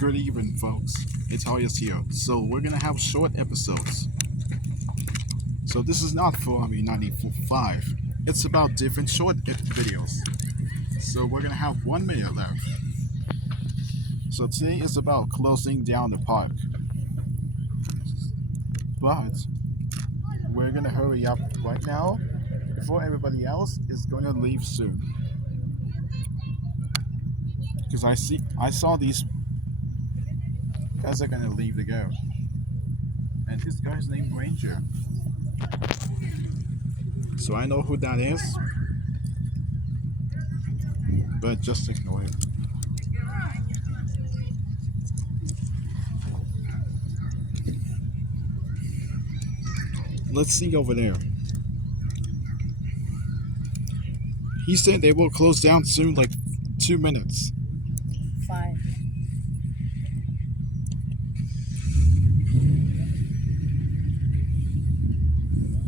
Good evening, folks. It's Elias here. So we're gonna have short episodes. So this is not Ferrari 95. It's about different short videos. So we're gonna have 1 minute left. So today is about closing down the park. But we're gonna hurry up right now before everybody else is gonna leave soon. Because I saw these guys are gonna leave to go. And this guy's named Ranger. So I know who that is, but just ignore it. Let's see over there. He said they will close down soon, like 2 minutes. 5.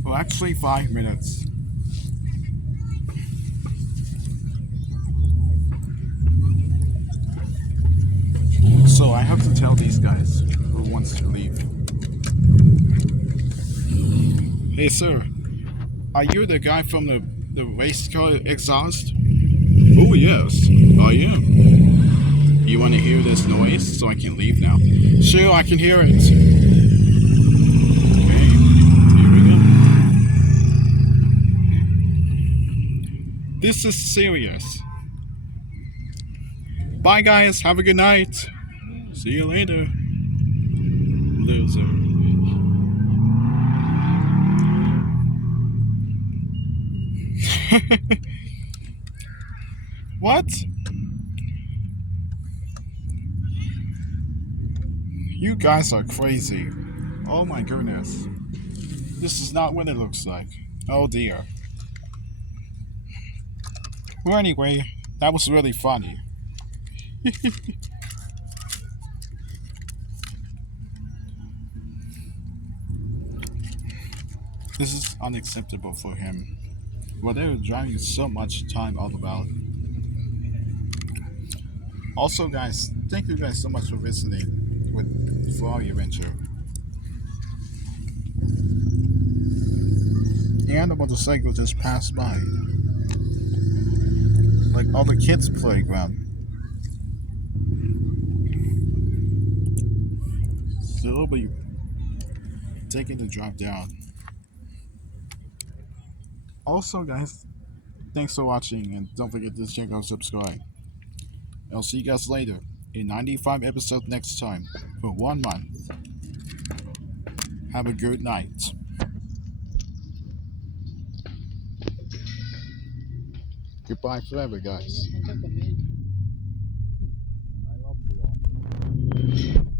Well, actually, 5 minutes. So I have to tell these guys who wants to leave. Hey, sir, are you the guy from the race car exhaust? Oh, yes, I am. You want to hear this noise so I can leave now? Sure, I can hear it. Okay, here we go. This is serious. Bye, guys. Have a good night. See you later. Loser. What? You guys are crazy. Oh my goodness. This is not what it looks like. Oh dear. Well, anyway, that was really funny. This is unacceptable for him. Well, they're driving so much time all about. Also, guys, thank you guys so much for visiting with Ferrari Adventure. And the motorcycle just passed by. Like all the kids' playground. So they'll be taking the drive down. Also, guys, thanks for watching, and don't forget to check out subscribe. I'll see you guys later in 95 episodes next time for 1 month. Have a good night. Goodbye forever, guys. I love you all.